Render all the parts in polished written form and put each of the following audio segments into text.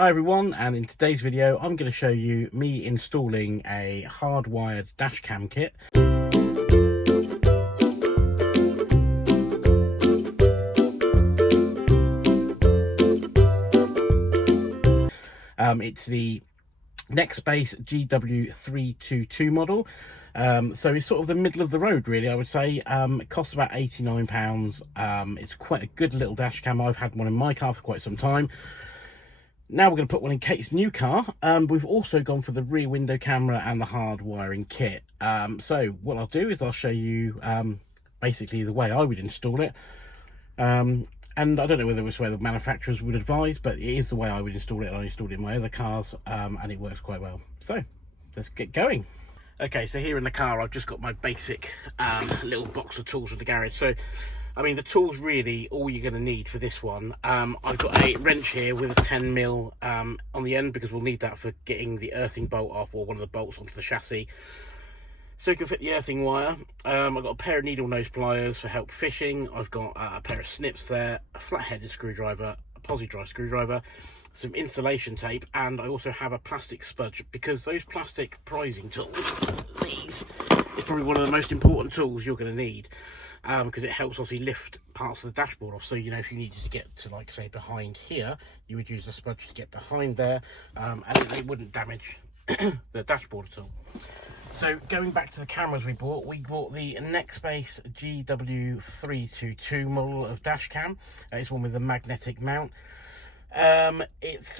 Hi everyone, and in today's video I'm going to show you me installing a hardwired dash cam kit. It's the Nextbase GW322 model. So it's sort of the middle of the road really, I would say. It costs about £89. It's quite a good little dash cam. I've had one in my car for quite some time. Now we're going to put one in Kate's new car. We've also gone for the rear window camera and the hard wiring kit. So what I'll do is I'll show you basically the way I would install it. And I don't know whether it's where the manufacturers would advise, but it is the way I would install it. I installed it in my other cars and it works quite well. So let's get going. Okay, so here in the car I've just got my basic little box of tools from the garage. So I mean, the tools really all you're going to need for this one. I've got a wrench here with a 10mm on the end, because we'll need that for getting the earthing bolt off, or one of the bolts onto the chassis, so you can fit the earthing wire. I've got a pair of needle nose pliers for help fishing. I've got a pair of snips there, a flat-headed screwdriver, a posi-dry screwdriver, some insulation tape, and I also have a plastic spudge, because those plastic prizing tools, these, is probably one of the most important tools you're going to need. Because it helps obviously lift parts of the dashboard off. So, you know, if you needed to get to, like, say, behind here, you would use the spudge to get behind there, and it wouldn't damage the dashboard at all. So going back to the cameras we bought the Nextbase GW322 model of dash cam. It's one with a magnetic mount.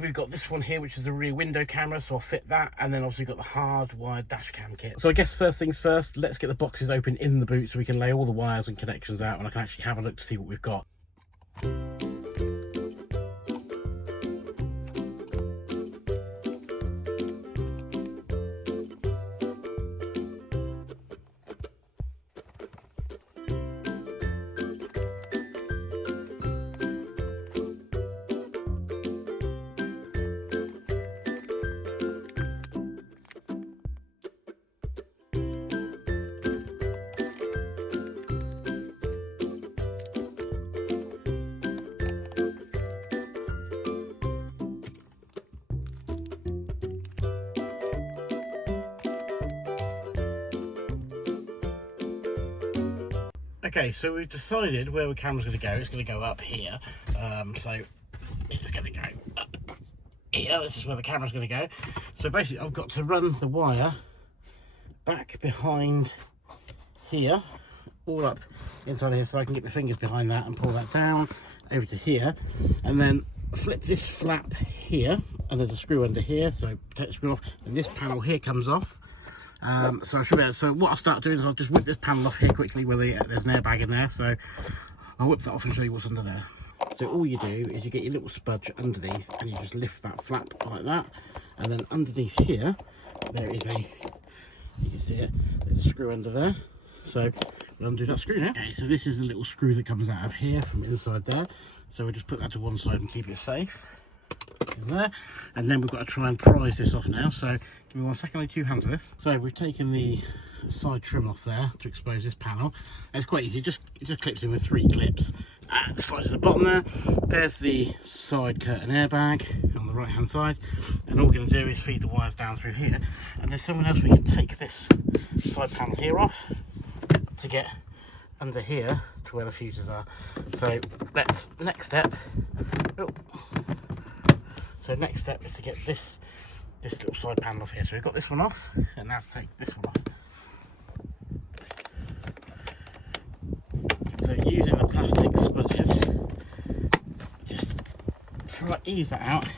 We've got this one here, which is the rear window camera, so I'll fit that, and then obviously got the hardwired dash cam kit. So I guess first things first, let's get the boxes open in the boot so we can lay all the wires and connections out, and I can actually have a look to see what we've got. Okay, so we've decided where the camera's going to go. It's going to go up here. So it's going to go up here. This is where the camera's going to go. So basically I've got to run the wire back behind here, all up inside here, so I can get my fingers behind that and pull that down over to here, and then flip this flap here, and there's a screw under here, so take the screw off, and this panel here comes off. So I should be able, so what I'll start doing is I'll just whip this panel off here quickly where there's an airbag in there. So I'll whip that off and show you what's under there. So all you do is you get your little spudge underneath, and you just lift that flap like that, and then underneath here there is you can see it, there's a screw under there. So we'll undo that screw now. Okay, so this is the little screw that comes out of here from inside there, so we'll just put that to one side and keep it safe in there. And then we've got to try and prise this off now, so give me 1 second. I need 2 hands of this. So we've taken the side trim off there to expose this panel. It's quite easy, it just clips in with 3 clips. As far as the bottom there's the side curtain airbag on the right hand side, and all we're going to do is feed the wires down through here, and there's somewhere else we can take this side panel here off to get under here to where the fuses are. So next step is to get this little side panel off here. So we've got this one off, and now take this one off. So using the plastic spudges, just try to ease that out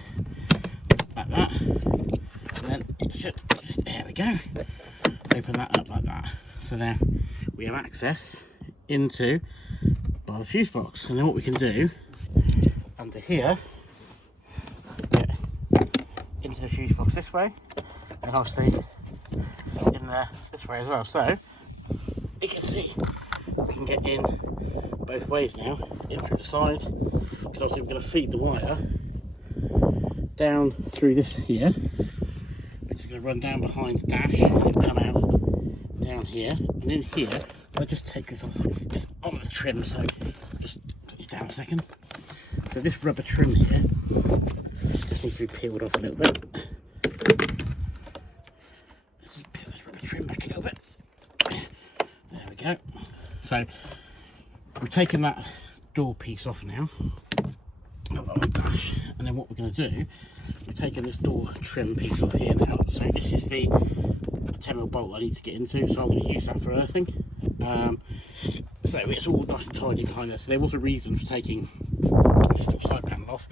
like that, and then it should just, there we go, open that up like that. So now we have access into by the fuse box, and then what we can do under here, get into the fuse box this way, and obviously in there this way as well. So you can see we can get in both ways now, in through the side, because obviously we're going to feed the wire down through this here, which is going to run down behind the dash, and it'll come out down here, and in here I'll just take this off, it's on the trim, so just put this down a second. So this rubber trim here just just needs to be peeled off a little bit. Just peel this rubber trim back a little bit. There we go. So we've taken that door piece off now. And then what we're going to do, we're taking this door trim piece off here now. So this is the 10mm bolt I need to get into, so I'm going to use that for earthing. So it's all nice and tidy behind us. So there was a reason for taking this little side panel off.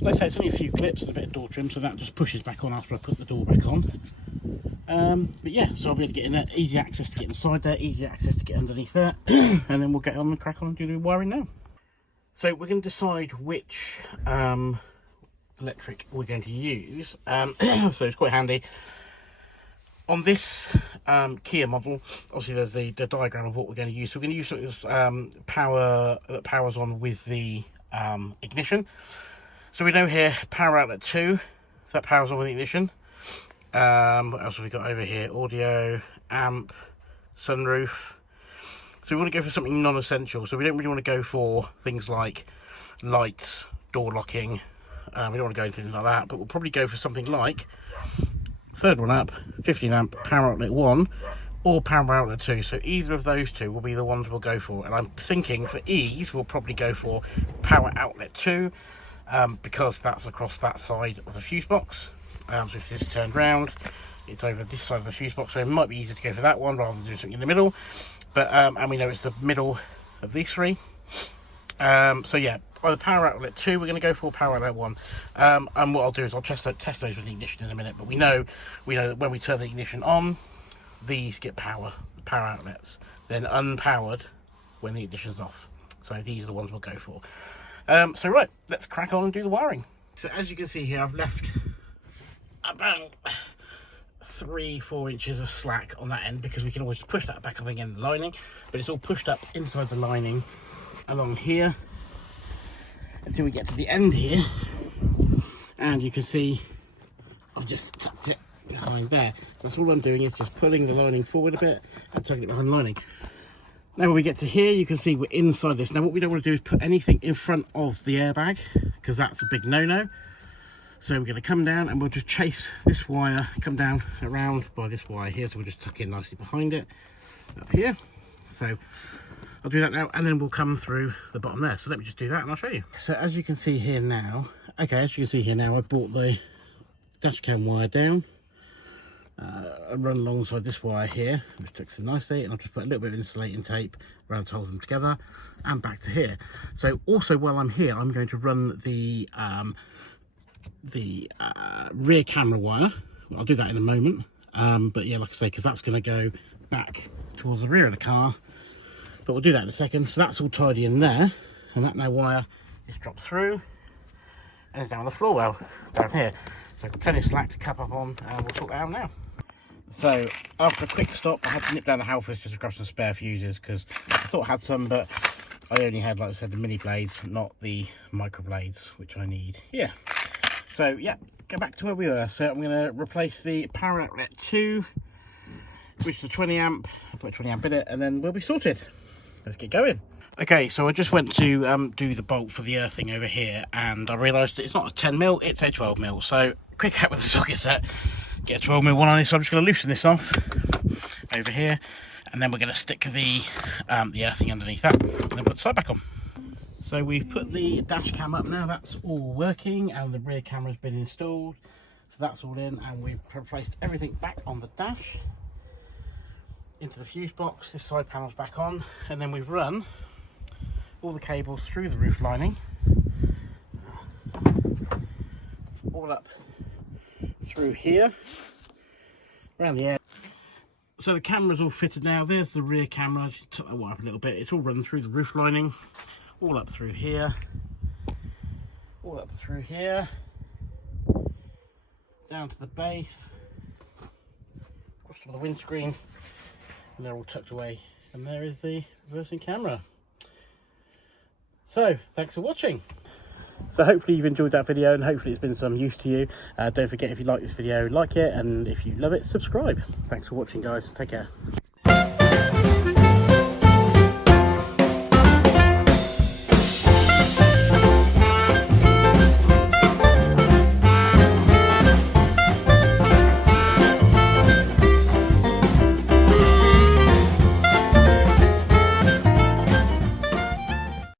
Like I say, it's only a few clips and a bit of door trim, so that just pushes back on after I put the door back on. But yeah, so I'll be able to get in there, easy access to get inside there, easy access to get underneath there, and then we'll get on and crack on and do the wiring now. So we're going to decide which electric we're going to use. So it's quite handy. On this Kia model, obviously there's the diagram of what we're going to use. So we're going to use sort of power that powers on with the ignition. So we know here power outlet 2, that powers on with the ignition. What else have we got over here? Audio, amp, sunroof. So we want to go for something non-essential. So we don't really want to go for things like lights, door locking. We don't want to go into anything like that, but we'll probably go for something like third one up, 15 amp power outlet 1 or power outlet 2. So either of those two will be the ones we'll go for. And I'm thinking for ease, we'll probably go for power outlet 2 because that's across that side of the fuse box. So if this is turned round, it's over this side of the fuse box. So it might be easier to go for that one rather than do something in the middle. But and we know it's the middle of these three. So yeah, either power outlet 2 we're going to go for, power outlet 1. And what I'll do is I'll test those with the ignition in a minute. But we know that when we turn the ignition on, these get power outlets. Then unpowered when the ignition's off. So these are the ones we'll go for. So right, let's crack on and do the wiring. So as you can see here, I've left about 3-4 inches of slack on that end because we can always push that back up again the lining, but it's all pushed up inside the lining along here until we get to the end here, and you can see I've just tucked it behind there. That's all I'm doing is just pulling the lining forward a bit and tucking it behind the lining. Now when we get to here, you can see we're inside this. Now what we don't want to do is put anything in front of the airbag because that's a big no-no. So we're going to come down and we'll just chase this wire, come down around by this wire here. So we'll just tuck in nicely behind it up here. So I'll do that now and then we'll come through the bottom there. So let me just do that and I'll show you. So as you can see here now, I brought the dash cam wire down. I run alongside this wire here, which tucks in nicely, and I'll just put a little bit of insulating tape around to hold them together and back to here. So also while I'm here, I'm going to run the rear camera wire. I'll do that in a moment, but yeah, like I say, because that's going to go back towards the rear of the car, but we'll do that in a second. So that's all tidy in there, and that now wire is dropped through and it's down on the floor well down here. So plenty of slack to cap up on, and we'll sort that out now. So after a quick stop, I had to nip down the Halfords just to grab some spare fuses because I thought I had some, but I only had, like I said, the mini blades, not the micro blades, which I need here. So yeah, go back to where we were. So I'm going to replace the power outlet 2, which is a 20 amp. I'll put a 20 amp in it and then we'll be sorted. Let's get going. Okay, so I just went to do the bolt for the earthing over here, and I realised that it's not a 10mm, it's a 12mm. So quick out with the socket set, get a 12mm one on this. So I'm just going to loosen this off over here, and then we're going to stick the earthing underneath that, and then put the side back on. So we've put the dash cam up now, that's all working, and the rear camera's been installed. So that's all in, and we've replaced everything back on the dash into the fuse box. This side panel's back on, and then we've run all the cables through the roof lining, all up through here, around the air. So the camera's all fitted now. There's the rear camera. I just took that wire up a little bit. It's all run through the roof lining, all up through here, all up through here, down to the base, across to the windscreen, and they're all tucked away. And there is the reversing camera. So thanks for watching. So hopefully you've enjoyed that video, and hopefully it's been some use to you. Don't forget, if you like this video, like it, and if you love it, subscribe. Thanks for watching, guys. Take care.